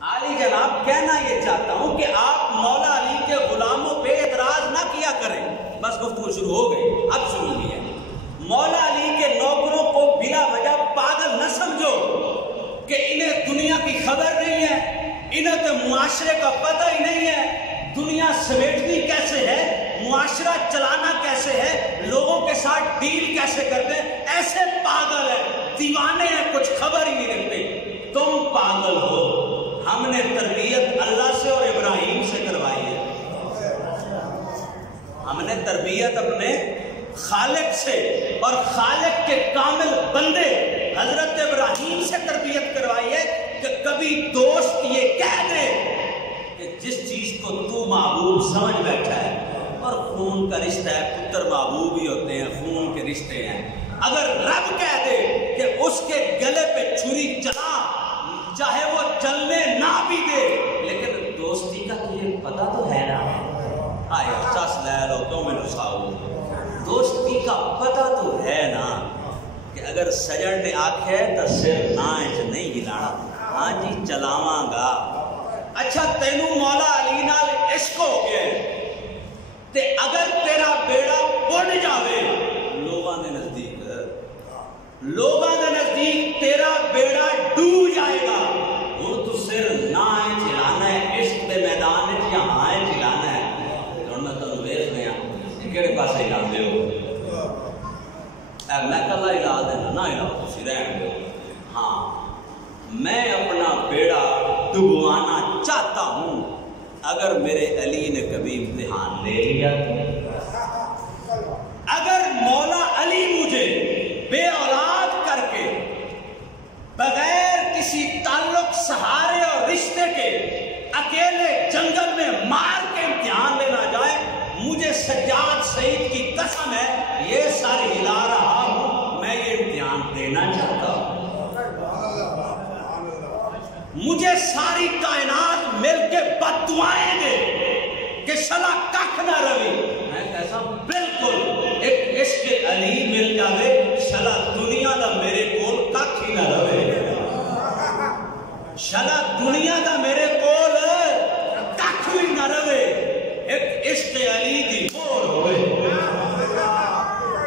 علی جناب کہنا یہ چاہتا ہوں کہ آپ مولا علی کے غلاموں پہ اعتراض نہ کیا کریں. بس گفتگو شروع ہو گئی، اب شروع ہوئی ہے. مولا علی کے نوکروں کو بلا وجہ پاگل نہ سمجھو کہ انہیں دنیا کی خبر نہیں ہے، انہیں تو معاشرے کا پتہ ہی نہیں ہے. دنیا سمیٹنی کیسے ہے، معاشرہ چلانا کیسے ہے، لوگوں کے ساتھ ڈیل کیسے کرتے ہیں، ایسے پاگل ہیں، دیوانے ہیں، کچھ خبر ہی نہیں رکھتے. تم پاگل ہو. ہم نے تربیت اللہ سے اور ابراہیم سے کروائی ہے. ہم نے تربیت اپنے خالق سے اور خالق کے کامل بندے حضرت ابراہیم سے تربیت کروائی ہے کہ کبھی دوست یہ کہہ دے کہ جس چیز کو تو محبوب سمجھ بیٹھا ہے، اور خون کا رشتہ ہے، پتر محبوب ہی ہوتے ہیں، خون کے رشتے ہیں. اگر رب کہہ دے کہ اس کے گلے پہ چھری چلا، چاہے وہ چلنے نہ بھی دے، لیکن دوستی کا تجھے پتہ تو ہے نا. آئے چس لے لو کیوں میں نساؤ. دوستی کا پتہ تو ہے نا کہ اگر سجن نے آکھے تو سر نائچ نہیں ہلانا، ہاں جی چلاواں گا. اچھا تینوں مولا علی نال عشق ہو گیا تے اگر تیرا بیڑا بڑھ جاوے لوگاں دے نزدیک تیرا بیڑا ڈوب جائے گا. ہن تو سر نہ چلانا ہے عشق دے میدان وچ یا ہاں چلانا ہے. ہن میں تانوں ویکھ رہا کہڑے پاسے ہلاندے ہو. میں کلا ہلا دینا نہ ہلاؤ تسی رہن دو. ہاں میں اپنا بیڑا ڈبوانا چاہتا ہوں اگر میرے علی نے کبھی امتحان لے لیا. اگر مولا علی مجھے بے اولاد کر کے بغیر کسی تعلق سہارے اور رشتے کے اکیلے جنگل میں مار کے امتحان لینا جائے، مجھے سجاد سعید کی قسم ہے یہ سر ہلا رہا ہوں، میں یہ امتحان دینا چاہتا ہوں. مجھے ساری کائنات مل کے بد دعائیں دے کہ شلا ککھ نہ روی، میں کہتا ہوں بالکل ایک عشق علی مل جاوے شلا دنیا دا میرے کول ککھ ہی نہ روے. شلا دنیا دا میرے کول ککھ ہی نہ روے، ایک عشق علی دی مور ہوئے.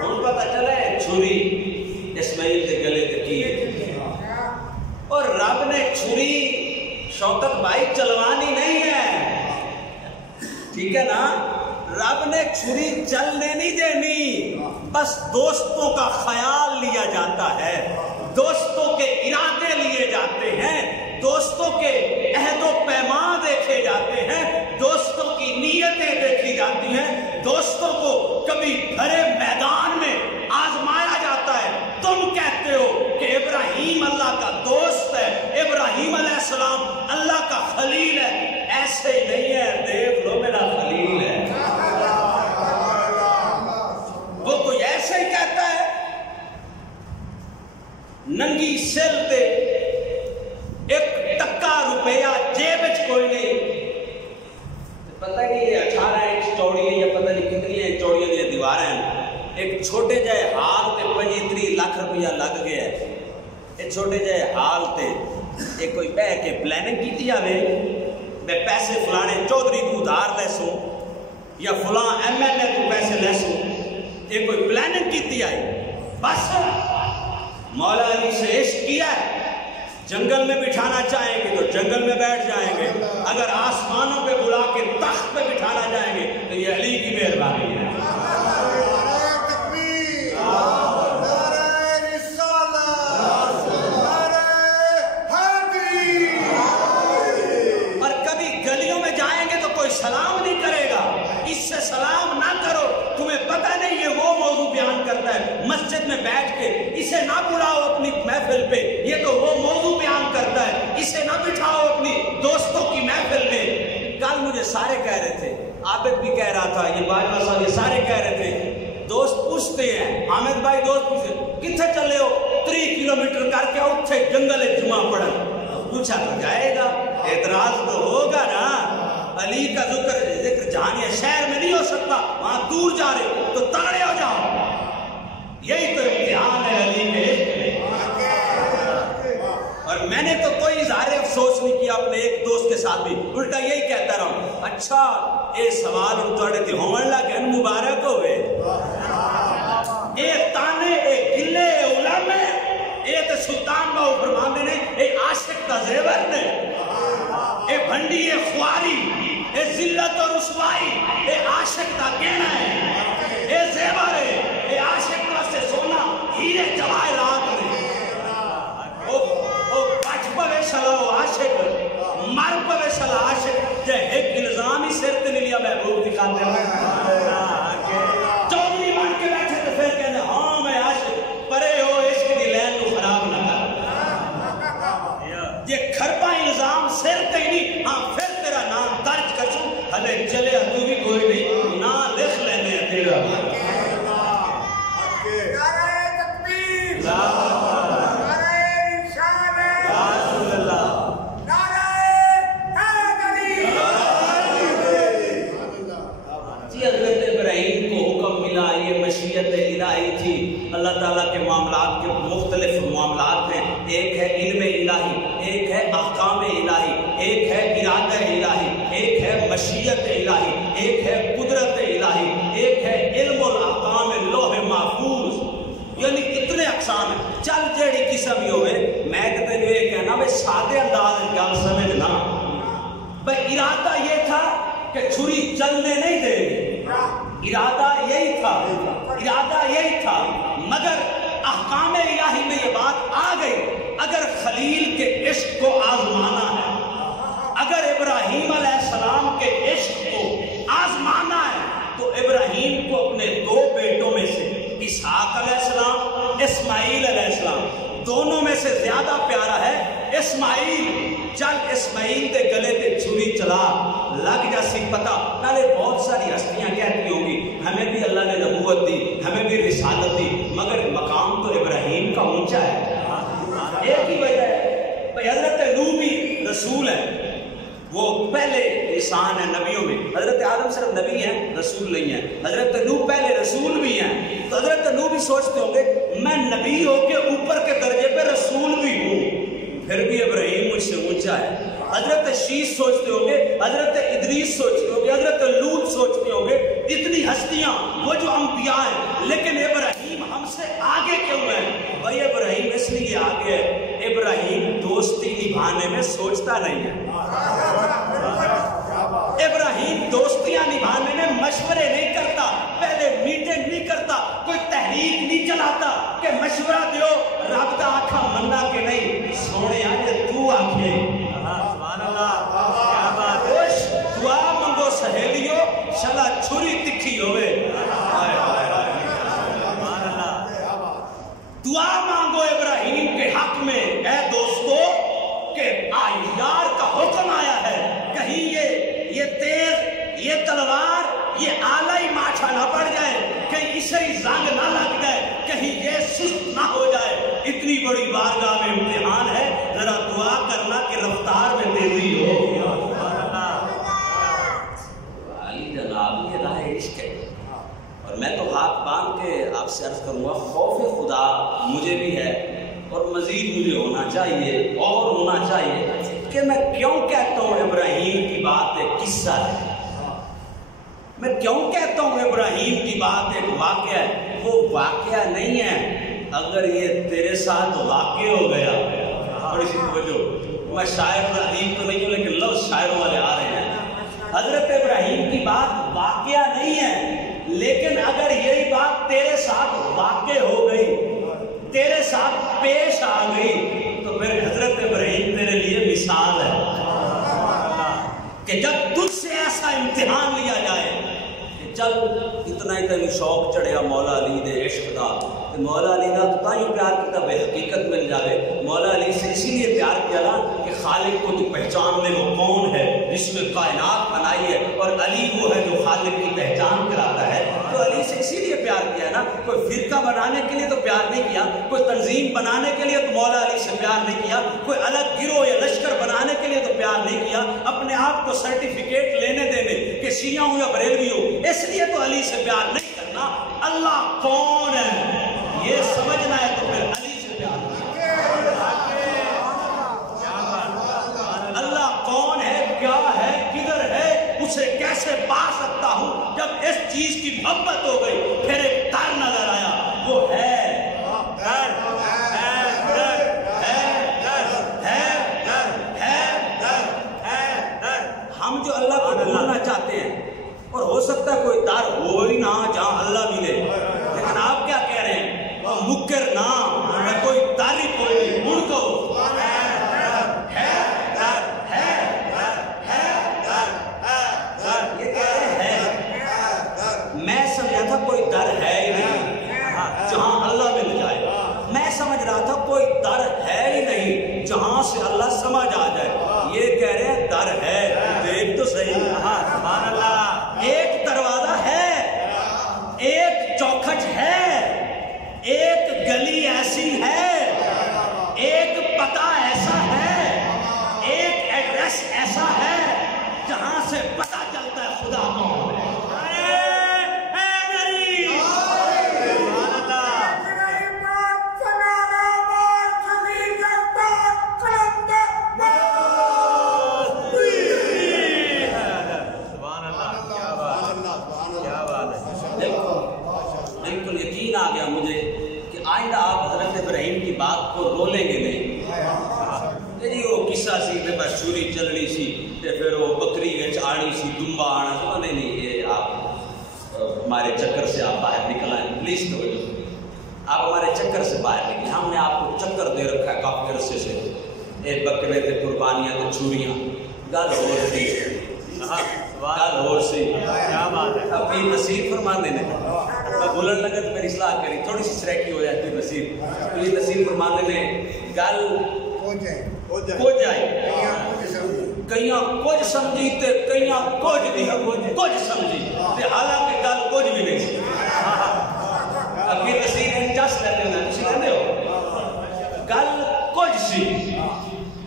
ہن پتہ چلے چھری اسماعیل دے گلے تے کی اور رب نے چھری شوکت بھائی چلوانی نہیں ہے، ٹھیک ہے نا. رب نے چھری چلنے نہیں دینی، بس دوستوں کا خیال لیا جاتا ہے، دوستوں کے ارادے لیے جاتے ہیں، دوستوں کے عہد و پیمان دیکھے جاتے ہیں، دوستوں کی نیتیں دیکھی جاتی ہیں، دوستوں کو کبھی بھرے میدان میں آزمایا جاتا ہے. تم کہتے ہو کہ ابراہیم اللہ کا دوست ہے، ابراہیم علیہ السلام اللہ کا خلیل ہے. ایسے ہی نہیں ہے، دیکھ لو میرا خلیل ہے. وہ کوئی ایسے ہی کہتا ہے ننگی سل تے ایک ٹکا روپیہ جیب وچ کوئی نہیں، پتہ نہیں یہ 18 انچ چوڑی ہے یا پتہ نہیں کتنی انچ چوڑی ہے دیواریں ہیں. ایک چھوٹے جائے حال تے 25-30 لاکھ روپیہ لگ گیا ہے. ایک چھوٹے جائے حال تے ایک کوئی بہ کے پلاننگ کیتی جاوے میں پیسے فلانے چودھری کو ادھار لے سوں یا فلاں ایم ایل اے کو پیسے لے سوں، یہ کوئی پلاننگ کیتی آئی. بس مولا علی سے عشق کیا ہے، جنگل میں بٹھانا چاہیں گے تو جنگل میں بیٹھ جائیں گے، اگر آسمانوں پہ بلا کے تخت پہ بٹھانا جائیں گے تو یہ علی کی مہربانی ہے. اور کبھی گلیوں میں جائیں گے تو کوئی سلام نہیں کرے گا، اس سے سلام نہ کرو. تمہیں پتہ نہیں یہ وہ موضوع بیان کرتا ہے مسجد میں بیٹھ کے، اسے نہ بلاؤ اپنی محفل پہ، یہ تو وہ موضوع بیان کرتا ہے، اسے نہ بٹھاؤ اپنی دوستوں کی محفل میں. کل مجھے سارے کہہ رہے تھے، عابد بھی کہہ رہا تھا، یہ باجوہ صاحب یہ سارے کہہ رہے تھے، دوست پوچھتے ہیں حامد بھائی دوست پوچھتے کتنے چلے ہو، 3 کلومیٹر کر کے اتھے جنگل جمعہ پڑھن. پوچھا تو جائے گا، اعتراض تو ہوگا نا. علی کا ذکر جہانیہ شہر میں نہیں ہو سکتا، وہاں دور جا رہے تو تگڑے ہو جاؤ. یہی تو امتحان ہے علی میں. اور میں نے تو کوئی اظہار افسوس نہیں کیا کیا اپنے ایک دوست کے ساتھ بھی الٹا یہی کہتا رہا ہوں، اچھا اے سوال ہوں توڑے تھی ہون لگے مبارک ہوئے، اے تانے اے گلے اے علامے اے تے سلطان باؤ فرماندے نے اے عاشق کا زیور نے، اے بھنڈی اے خواری اے ذلت اور رسوائی اے عاشق کا کہنا ہے، اے زیور ہے اے عاشق کا سے سونا ہیرے جواہرات نے، او بچ پوے شلا عاشق مر پوے شلا عاشق جے ایک الزام ہی سر تے نہیں لیا محبوب دی خاطر چودھری بن کے بیٹھے تو پھر کہنے ہاں میں عاشق پرے ہو عشق دی لین کو خراب نہ کر، یہ کھرپا الزام سر تے نہیں، ہاں پھر تیرا نام درج کر سوں ہلے چلے تو بھی کوئی نہیں نا لکھ لینے تیرا نعرہ تکبیر، حضرت ابراہیم کو حکم ملا، یہ مشیت الہی تھی، اللہ تعالیٰ کے معاملات کے مختلف معاملات ہیں، ایک ہے علم الہی، ایک ہے احکام الہی، ایک ہے ارادہ الہی، ایک ہے مشیت الہی، ایک ہے قدرت الہی، ایک ہے علم الاحکام لوح محفوظ، یعنی اتنے اقسام ہیں، چل جیڑی قسم ہی ہوئے میں کہتے ہیں یہ کہنا بھئی سادے انداز گل سمجھنا، بھئی ارادہ یہ تھا کہ چھری چلنے نہیں دے گی، ارادہ یہی تھا، مگر احکام الہی میں یہ بات آ گئی اگر خلیل کے عشق کو آزمانا ہے، اگر ابراہیم علیہ السلام کے عشق کو آزمانا ہے تو ابراہیم کو اپنے دو بیٹوں میں سے اسحاق علیہ السلام اسماعیل علیہ السلام دونوں میں سے زیادہ پیارا ہے اسماعیل، چل اسماعیل دے گلے تے چھری چلا لگ جاسی پتا، نالے بہت ساری ہستیاں کہتی ہوں گی ہمیں بھی اللہ نے نبوت دی، ہمیں بھی رسالت دی، مگر مقام تو ابراہیم کا اونچا ہے، ایک ہی وجہ ہے بھئی حضرت نوح بھی رسول ہے، وہ پہلے انسان ہے نبیوں میں، حضرت آدم صرف نبی ہیں رسول نہیں ہیں، حضرت نوح پہلے رسول بھی ہیں، تو حضرت نوح بھی سوچتے ہوں گے میں نبی ہو کے اوپر کے درجے پہ رسول بھی ہوں، پھر بھی ابراہیم مجھ سے اونچا ہے، حضرت شیش سوچتے ہوں گے، حضرت ادریس سوچتے ہوں گے، حضرت لوط سوچتے ہوں گے، اتنی ہستیاں وہ جو انبیاء ہیں، لیکن ابراہیم ہم سے آگے کیوں ہے؟ بھائی ابراہیم اس لیے آگے ہے، ابراہیم دوستی نبھانے میں سوچتا نہیں ہے، ابراہیم دوستیاں نبھانے میں مشورے نہیں کرتا، پہلے میٹنگ نہیں کرتا، کوئی تحریک نہیں چلاتا کہ مشورہ دیو رب دا آنکھا مننا کہ نہیں، سونے آجے تو آنکھیں سبحان اللہ کیا بات ہے، دعا منگو سہیلیو شلا چھری تکھی ہوئے، دعا مانگو ابراہیم کے حق میں اے دوستو کہ یار کا حکم آیا ہے، کہیں یہ تیز یہ تلوار یہ آلہ ماچھا نہ پڑ جائے، کہیں اسے ہی زنگ نہ لگ جائے، کہیں یہ سست نہ ہو جائے، اتنی بڑی بارگاہ میں امتحان ہے، ذرا دعا کرنا کہ رفتار میں تیزی ہو، علی جناب یہ راہ عشق ہے، اور میں تو ہاتھ باندھ کے آپ سے عرض کروں گا خوف خدا مجھے بھی ہے اور مزید مجھے ہونا چاہیے اور ہونا چاہیے کہ میں کیوں کہتا ہوں ابراہیم کی بات ایک قصہ ہے، میں کیوں کہتا ہوں ابراہیم کی بات ایک واقعہ ہے، وہ واقعہ نہیں ہے، اگر یہ تیرے ساتھ واقع ہو گیا، بڑی سی توجہ، میں شاعر ادیب تو نہیں ہوں لیکن لفظ شاعروں والے آ رہے ہیں، حضرت ابراہیم کی بات واقعہ نہیں ہے، لیکن اگر یہی بات تیرے ساتھ واقع ہو گئی، تیرے ساتھ پیش آ گئی، تو پھر حضرت ابراہیم تیرے لیے مثال ہے کہ جب تجھ سے ایسا امتحان لیا جائے کہ چل اتنا ہی تین شوق چڑھیا مولا علی دے عشق دا، مولا علی دا تو تائیں پیار کیتا بے حقیقت مل جاوے، مولا علی سے اسی لیے پیار کیا نا کہ خالق کو تو پہچان لے وہ کون ہے جس نے کائنات بنائی ہے، اور علی وہ ہے جو خالق کی پہچان کراتا ہے، تو علی سے اسی لیے پیار کیا نا، کوئی فرقہ بنانے کے لیے تو پیار نہیں کیا، کوئی تنظیم بنانے کے لیے تو مولا علی سے پیار نہیں کیا، کوئی الگ گروہ یا لشکر بنانے کے لیے تو پیار نہیں کیا، اپنے آپ کو سرٹیفکیٹ لینے دینے کہ شیعہ ہوں یا بریلوی ہوں اس لیے تو علی سے پیار نہیں کرنا، اللہ کون ہے یہ سمجھنا ہے تو پھر علی سے پیار کرنا، اللہ چیز کی محبت ہو گئی، پھر ایک در نظر آیا، وہ ہے ہم جو اللہ کو ڈھونڈنا چاہتے ہیں، اور ہو سکتا ہے کوئی در ہو ہی نہ جہاں اللہ ملے، لیکن آپ کیا کہہ رہے ہیں؟ مکر نہ، کوئی در ہی کوئی نہیں، ان کو میں سمجھا تھا کوئی در ہے ہی نہیں جہاں اللہ مل جائے، میں سمجھ رہا تھا کوئی در ہے ہی نہیں جہاں سے اللہ سمجھ آ جائے، یہ کہہ رہے ہیں در ہے، دیکھ تو صحیح، سبحان اللہ، ایک دروازہ ہے، ایک چوکھٹ ہے، ایک گلی ایسی ہے، ایک پتہ ایسا ہے، ایک ایڈریس ایسا ہے جہاں سے پتہ چلتا ہے خدا کون ہے۔ بالکل یقین آ گیا مجھے کہ آئندہ آپ حضرت ابراہیم کی بات کو رولیں گے نہیں، جی وہ قصہ سی تے بس چوری چلنی سی تے پھر وہ بکری وچ آنی سی دمبا آنا سی، نہیں یہ آپ ہمارے چکر سے آپ باہر نکل آئیں، پلیز توجہ، آپ ہمارے چکر سے باہر نکلیں، ہم نے آپ کو چکر دے رکھا ہے کافی عرصے سے، ایک بکرے تے قربانیاں تے چوریاں، گل ہو سی گل ہو سی، کیا بات ہے، اپنی نصیب فرمانے نے میں بولن لگا تو میری اصلاح کری، تھوڑی سی سریکی ہو جاتی نصیب، یہ نصیب فرمانے نے گل ہو جائے، کئیاں کچھ سمجھی تے کئیاں کچھ دی، کچھ سمجھی تے حالانکہ گل کچھ بھی نہیں سی، اپنی نصیب انجس لیتے ہیں، تسی لیندے ہو، گل کچھ سی،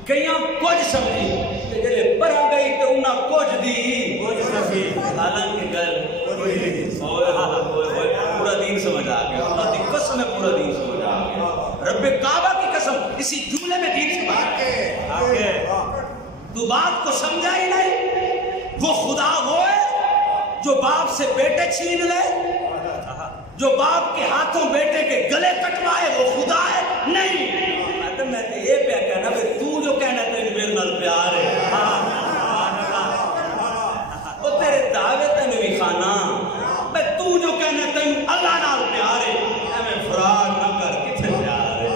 کئیاں کچھ سمجھی تے جلے پرا گئی تے انہاں کچھ دی، حالانکہ گل پورا دین سمجھ آ گیا، اللہ کی قسم ہے پورا دین سمجھ آ گیا، رب کعبہ کی قسم اسی جملے میں دین سمجھ آ گیا، تو بات کو سمجھا ہی نہیں، وہ خدا وہ ہے جو باپ سے بیٹے چھین لے، جو باپ کے ہاتھوں بیٹے کے گلے کٹوائے، وہ خدا ہے نہیں، میں تو یہ پہ کہنا کہ تو جو کہنا تیری میرے نال پیار ہے، وہ تیرے دعوے تینوں بھی خانہ، میں تو جو کہنا تینوں اللہ نال پیار ہے، میں فراغ نہ کر کتنے پیار ہے،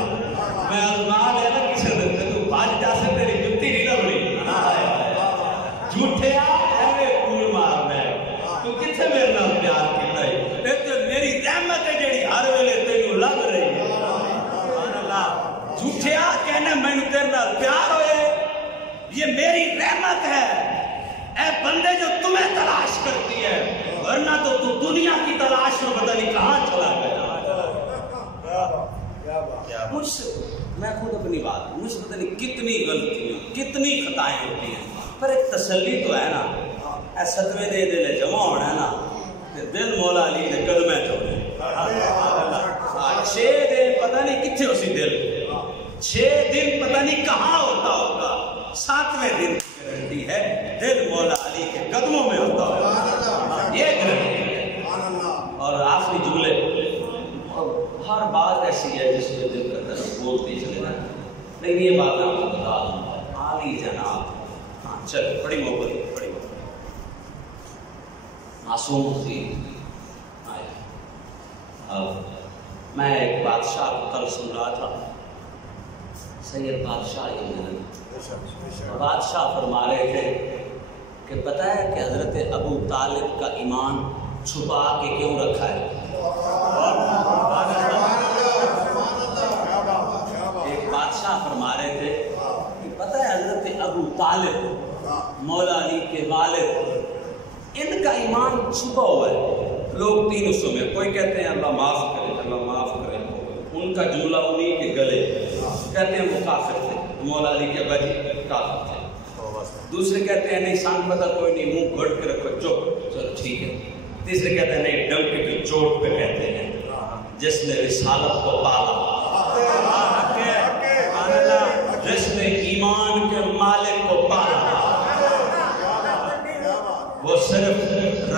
میں ازمان ہے نا کسی دن تو بھاج جا سے تیری جتی نہیں لبنی، جھوٹے آئے پول مارنا ہے، تو کتنے میرے نال پیار کیتا ہے، میری رحمت ہے جیڑی ہر ویلے تینوں لگ رہی ہے، جھوٹیا کہنا میں نے تیرے نال پیار ہوئے، یہ میری رحمت ہے، اے بندے جو تمہیں تلاش کرتی ہے، ورنہ تو دنیا کی تلاش میں پتہ نہیں کہاں چلا گیا، مجھ سے میں خود اپنی بات مجھ سے پتہ نہیں کتنی غلطیاں کتنی خطائیں ہوتی ہیں، پر ایک تسلی تو ہے نا، اے ستویں دے دل جمع ہونا ہے نا، کہ دل مولا علی نے قدمیں چوڑے، 6 دن پتہ نہیں کتنے ہو سی دل، 6 دن پتہ نہیں کہاں ہوتا ہوگا، 7ویں دن کی گارنٹی ہے دل مولا علی کے قدموں میں ہوتا ہوگا، یہ گارنٹی ہے، اور آخری جملے، ہر بات ایسی ہے جس میں دل کرتا ہے بولتی چلے نا، لیکن یہ بات آپ کو بتا دوں، عالی جناب، ہاں چل بڑی محبت، بڑی محبت، معصوم حسین آئے، اب میں ایک بادشاہ کو کل سن رہا تھا، سید بادشاہ بادشاہ فرما رہے تھے کہ پتہ ہے کہ حضرت ابو طالب کا ایمان چھپا کے کیوں رکھا ہے، ایک بادشاہ فرما رہے تھے کہ پتہ ہے حضرت ابو طالب مولا علی کے والد، ان کا ایمان چھپا ہوا ہے، لوگ 3 حصوں میں، کوئی کہتے ہیں اللہ معاف کرے، اللہ معاف کرے، ان کا جملہ انہی کے گلے، کہتے ہیں وہ کافر تھے، مولا علی کے بجی کافر تھے، دوسرے کہتے ہیں نہیں سان پتہ کوئی نہیں، منہ گھڑ کے رکھو چپ، چلو ٹھیک ہے، تیسرے کہتے ہیں نہیں ڈنک کی چوٹ پہ کہتے ہیں جس نے رسالت کو پالا، جس نے ایمان کے مالک کو پالا، وہ صرف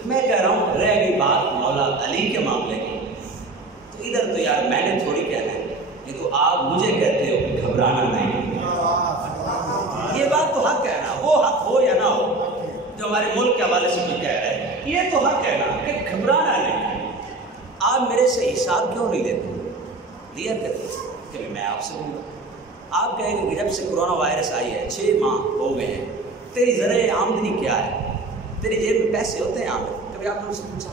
تو میں کہہ رہا ہوں رہ گئی بات مولا علی کے معاملے کی، تو ادھر تو یار میں نے تھوڑی کہنا ہے، یہ تو آپ مجھے کہتے ہو کہ گھبرانا نہیں، یہ بات تو حق ہے نا، وہ حق ہو یا نہ ہو جو ہمارے ملک کے حوالے سے کوئی کہہ رہا ہے، یہ تو حق ہے نا کہ گھبرانا نہیں۔ آپ میرے سے حساب کیوں نہیں دیتے؟ دیا کرتے کہ میں آپ سے بولوں گا، آپ کہیں گے کہ جب سے کرونا وائرس آئی ہے 6 ماہ ہو گئے ہیں، تیری ذرائع آمدنی کیا ہے، تیری جیب میں پیسے ہوتے ہیں آمد؟ کبھی آپ نے اسے پوچھا؟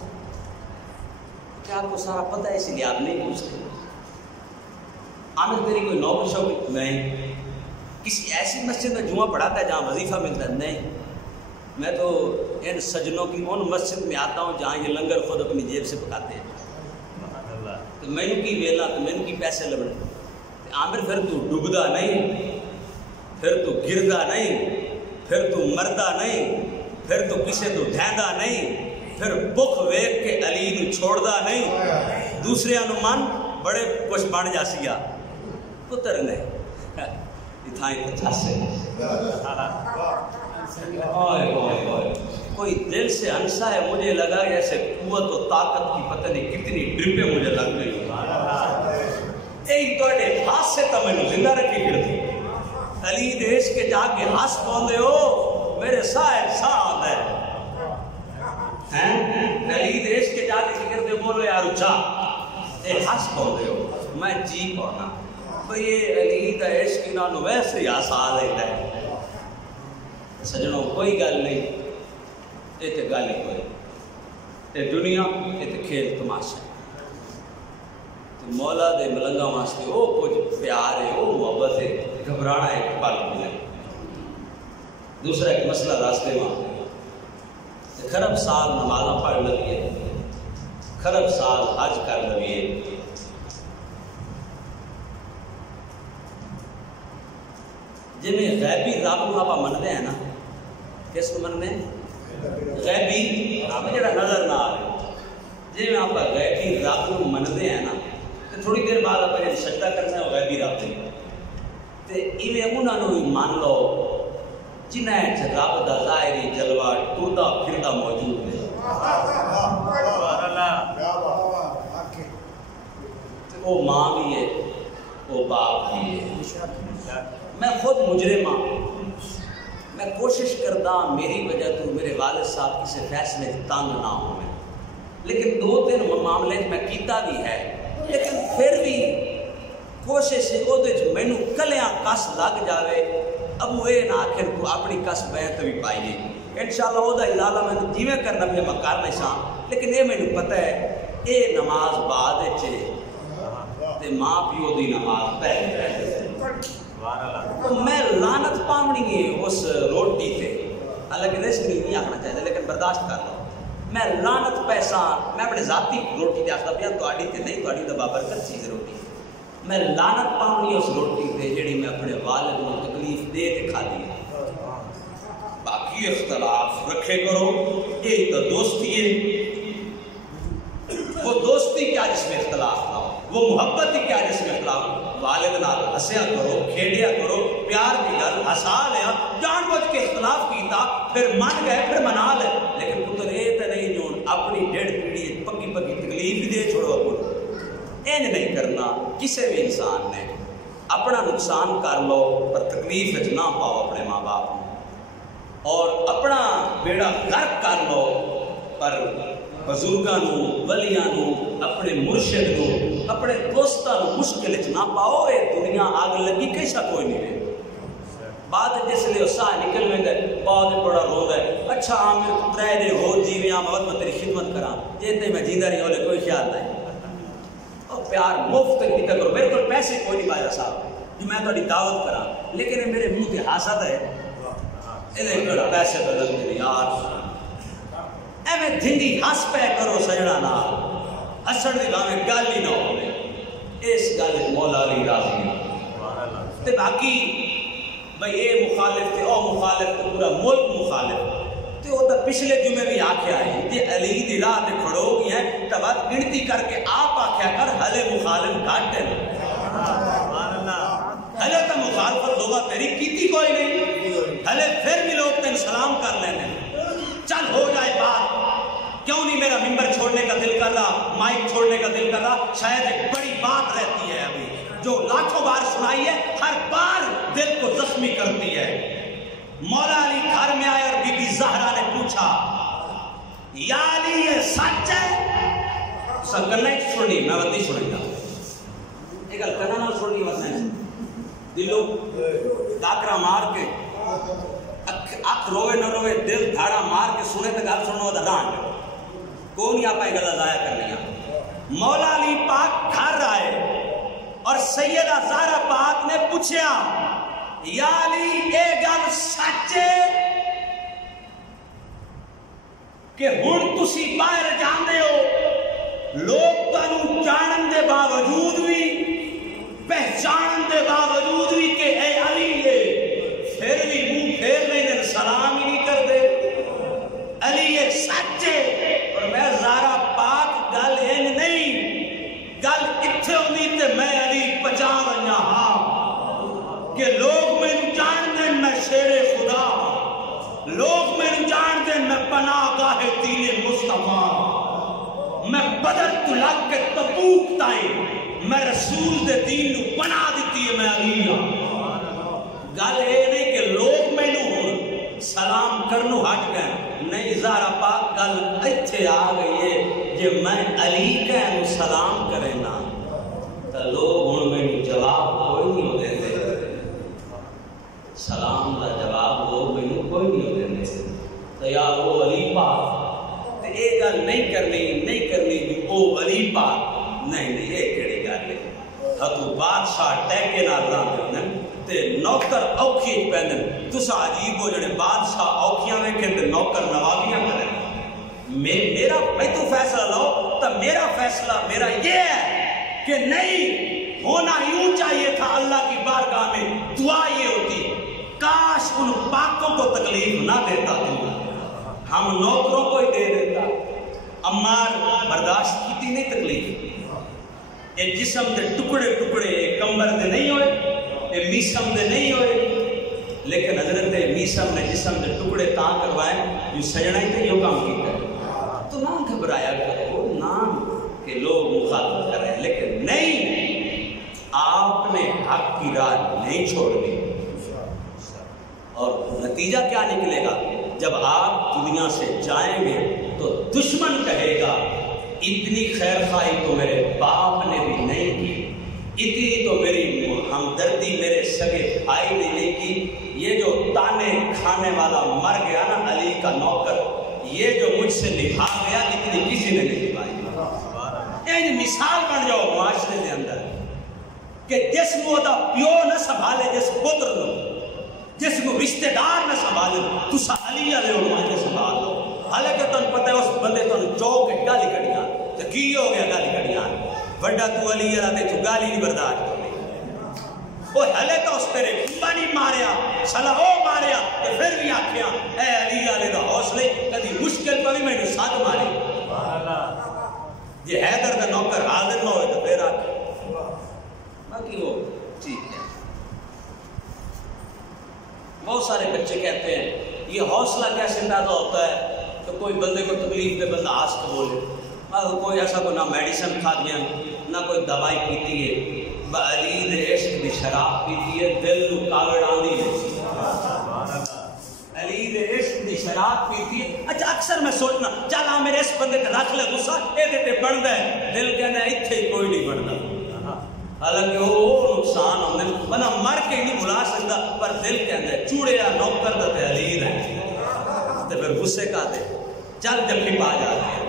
کیا آپ کو سارا پتہ ہے اس لیے آپ نہیں پوچھتے؟ آمد تیری کوئی نوکری شوکری نہیں، کسی ایسی مسجد میں جمعہ پڑھاتا ہے جہاں وظیفہ ملتا ہے؟ نہیں، میں تو ان سجنوں کی ان مسجد میں آتا ہوں جہاں یہ لنگر خود اپنی جیب سے پکاتے ہیں، تو میں کی ویلا تو میں کی پیسے لبڑے۔ عامر پھر تو ڈوبدا نہیں، پھر تو گردا نہیں، پھر تو مردا نہیں، پھر تو کسے تو دھیندا نہیں، پھر بخ ویک کے علی نو چھوڑدا نہیں، دوسرے انمان بڑے کچھ بن جاسیا پتر نہیں اتھائیں کچھا سے کوئی دل سے ہنسا ہے، مجھے لگا جیسے قوت و طاقت کی پتہ نہیں کتنی ڈرپیں مجھے لگ گئی، ایک توڑے ہاتھ سے تو میں نے زندہ رکھی کرتی علی دیش کے جا کے ہاتھ پوندے ہو میرے صاحب آتا ہے، علی دیش کے جا کے کرتے بولو یار اچھا اے ہاتھ پوندے ہو میں جی پونا بھئی یہ علی دا عشق انہوں ویسے ہی آسان لیتا ہے۔ سجنوں کوئی گل نہیں، یہ تو گل ہی کوئی، یہ دنیا یہ تو کھیل تماشا، تو مولا دے ملنگا واسطے وہ کچھ پیار ہے، وہ محبت ہے، گھبرانا ایک پل ملے۔ دوسرا ایک مسئلہ راستے میں خرب سال نمازاں پڑھ لگیے، خرب سال حج کر لگیے، جنہیں غیبی رب کو آپ منتے ہیں نا، کس کو منتے ہیں؟ غیبی رب جڑا نظر نہ آ رہے، جی میں آپ غیبی رب کو منتے ہیں نا، تو تھوڑی دیر بعد آپ جب سجدہ کرنا ہے وہ غیبی رب دے، تو ایویں انہوں نے مان لو جنہیں رب دا ظاہری جلوہ ٹوٹا پھرتا موجود ہے، وہ ماں بھی ہے، وہ باپ بھی ہے۔ میں خود مجرم ہوں، میں کوشش کرتا میری وجہ تو میرے والد صاحب کسی فیصلے تنگ نہ ہوں میں، لیکن 2-3 معاملے میں کیتا بھی ہے، لیکن پھر بھی کوشش ہے وہ مینو کلیاں کس لگ جاوے، اب وہ نہ آخر کو اپنی کس بہت بھی پائیے، انشاءاللہ وہ ادالہ میں جیویں کرنا پہ میں کر نہیں سا، لیکن یہ مینو پتہ ہے یہ نماز بعد تے ماں پیو دی نماز پہلے، میں لعنت پاونی ہے اس روٹی تے، حالانکہ رزق نہیں آخنا چاہیے لیکن برداشت کر لو، میں لعنت پیسہ میں اپنے ذاتی روٹی تے آخدا پیا تواڈی تے نہیں، تواڈی دا بابرکت چیز روٹی، میں لعنت پاونی اس روٹی تے جڑی میں اپنے والد کو تکلیف دے کے کھادی ہے۔ باقی اختلاف رکھے کرو، یہ تو دوستی ہے، وہ دوستی کیا جس میں اختلاف نہ ہو، وہ محبت ہی کیا جس میں اختلاف ہو، والد نال ہسیا کرو، کھیڑیا کرو، پیار دی گل ہسا لیا، جان بوجھ کے اختلاف کیتا، پھر من گئے پھر منا لے، لیکن پتر یہ تو نہیں جو اپنی ڈیڑھ پیڑھی پکی پکی تکلیف دے چھوڑو اپنے، این نہیں کرنا۔ کسی بھی انسان نے اپنا نقصان کر لو پر تکلیف نہ پاؤ اپنے ماں باپ کو، اور اپنا بیڑا غرق کر لو پر بزرگاں نو، ولیاں نو، اپنے مرشد نو، اپنے دوستاں نو مشکل چ نہ پاؤ، اے دنیا آگ لگی کیسا کوئی نہیں رہے۔ بعد جس لئے وہ ساہ نکل میں گئے، بعد بڑا رو گئے، اچھا عامر ترے دے ہو جیویں آمد میں تیری خدمت کرا، جیتے میں جیندہ نہیں ہولے کوئی خیال نہیں، اور پیار مفت کی تک کرو، میرے کو پیسے کوئی نہیں باجا صاحب جو میں تو دعوت کرا، لیکن میرے منہ کی حاسد ہے، انہیں پیسے تو لگ نہیں یار، ایویں دھنگی ہس پہ کرو سجنا نال، ہسن دی گاویں گل ہی نہ ہوے، اس گل مولا علی راضی تے باقی بھئی اے مخالف تے او مخالف تے پورا ملک مخالف تے وہ تو پچھلے جمعے بھی آکھیا ہے جی علی دی راہ تے کھڑو گئی ہیں تو بات گنتی کر کے آپ آکھیا کر ہلے مخالف گھٹ ہے، ہلے تو مخالفت لوگا تیری کیتی کوئی نہیں، ہلے پھر بھی لوگ تین سلام کر لینے، چل ہو جائے بات، دل کر رہا، مائک چھوڑنے کا دل کر رہا، شاید ایک بڑی بات رہتی ہے ابھی جو لاکھوں بار سنائی ہے، ہر بار دل کو زخمی کرتی ہے۔ مولا علی گھر میں آئے اور بی بی زہرا نے پوچھا یا علی یہ سچ ہے؟ سکنا ہی چھوڑی، میں ودی چھوڑی گا ایک الکنا نہ چھوڑی ودی دلو داکرہ مار کے اک روے نہ روے دل دھاڑا مار کے سنے تک آپ سنو دھڑان کون یا پائے گلہ ضائع کر لیا۔ مولا علی پاک گھر آئے اور سیدہ زہرا پاک نے پوچھا یا علی اے گل سچے کہ ہن تسی باہر جاندے ہو، لوگ تانوں جانن دے باوجود بھی، پہچان دے باوجود بھی کہ اے علی ہے، پھر بھی منہ پھیر نہیں، سلام ہی نہیں کر دے۔ علی یہ سچ ہے؟ اور میں زہرا پاک گل این نہیں، گل اتھے ہوندی تے میں علی پچا ونجا ہاں کہ لوگ میں جان دیں میں شیر خدا، لوگ میں جان دیں میں پناہ گاہ دین مصطفیٰ، میں بدر تو لگ کے تبوک تائیں میں رسول دے دین نو پناہ دیتی ہے، میں علی ہاں۔ گل اے نہیں کہ لوگ میں نو سلام کرنو ہٹ گئے، نہیں زہرا پاک گل اتھے آ گئی ہے کہ میں علی کہنو سلام کرے نا تو لوگ ہن میں جواب کوئی نہیں ہو دیتے، سلام دا جواب لوگ میں کوئی نہیں ہو دیتے تو یا وہ علی پاک تے اے گل نہیں کرنی بھی او علی پاک نہیں یہ کیڑی گل ہے۔ ہتو بادشاہ ٹیکے نال راندے ہوندے تے نوکر اوکھی پیندن، تسا عجیب ہو جڑے بادشاہ اوکھیاں ویکھن تے نوکر نوابیاں کرن۔ میرا میں تو فیصلہ لو تو میرا فیصلہ میرا یہ ہے کہ نہیں ہونا یوں چاہیے تھا، اللہ کی بارگاہ میں دعا یہ ہوتی کاش ان پاکوں کو تکلیف نہ دیتا تو ہم نوکروں کو ہی دے دیتا۔ عمار برداشت کیتی نہیں تکلیف، اے جسم دے ٹکڑے ٹکڑے کمبر دے نہیں ہوئے، اے میسم دے نہیں ہوئے، لیکن حضرت میسم نے جسم دے ٹکڑے تاں کروائے جو سجنا ہی تھے، یہ کام کیتا ہے تو نہ گھبرایا کرو، نہ کہ لوگ مخاطب کر رہے ہیں، لیکن نہیں آپ نے حق کی راہ نہیں چھوڑنی۔ اور نتیجہ کیا نکلے گا؟ جب آپ دنیا سے جائیں گے تو دشمن کہے گا اتنی خیر خواہی تو میرے باپ نے بھی نہیں کی، اتنی تو میری ہمدردی میرے سگے بھائی نے نہیں کی، یہ جو تانے کھانے والا مر گیا نا علی کا نوکر، یہ جو مجھ سے نبھا گیا اتنی کسی نے نہیں نبھائی۔ ایک مثال بن جاؤ معاشرے کے اندر کہ جس کو دا پیو نہ سنبھالے، جس پتر نو، جس کو رشتہ دار نہ سنبھالے، تسا علی والے علماء نے سنبھال لو۔ حالانکہ تم پتہ ہے اس بندے تو چوک گالی کڑیاں تو کی ہو گیا گالی کڑیاں، بڑا تو علی والا تے تو گالی نہیں برداشت کرنی۔ وہ ہلے تو اس تیرے کھمبا نہیں ماریا، سلا او ماریا تے پھر بھی آکھیا اے علی والے دا حوصلے کدی مشکل پوی میں ساتھ ماری۔ یہ حیدر دا نوکر حاضر نہ ہوئے تو پھر آکھے باقی وہ ٹھیک ہے۔ بہت سارے بچے کہتے ہیں یہ حوصلہ کیسے پیدا ہوتا ہے کہ کوئی بندے کو تکلیف دے بندہ آس کو بولے، کوئی ایسا کوئی نہ میڈیسن کھا دیا نہ کوئی دوائی پیتی ہے، علی دے عشق دی شراب پیتی ہے، دل نو کاوڑ آندی ہے، علی دے عشق دی شراب پیتی ہے۔ اچھا اکثر میں سوچنا چل میرے اس بندے تے رکھ لے غصہ، اے تے بندا ہے، دل کہندا ہے ایتھے ہی کوئی نہیں بندا، حالانکہ وہ نقصان ہوندے بندہ مر کے نہیں بھلا سکتا، پر دل کہندا ہے چوڑیا نوکر دا تے علی ہے تے پھر غصے کا دے چل جبھی پا جاتے ہیں،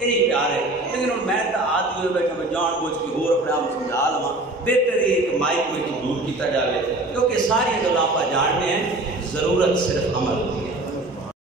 یہی پیار ہے۔ لیکن میں تو آدمی ہوئے بیٹھا میں جان بوجھ کے اور اپنے آپ سمجھا لواں، بہتر یہ کہ مائک میں دور کیتا جائے کیونکہ ساری گلاں آپ جاننے ہیں، ضرورت صرف عمل کی ہے۔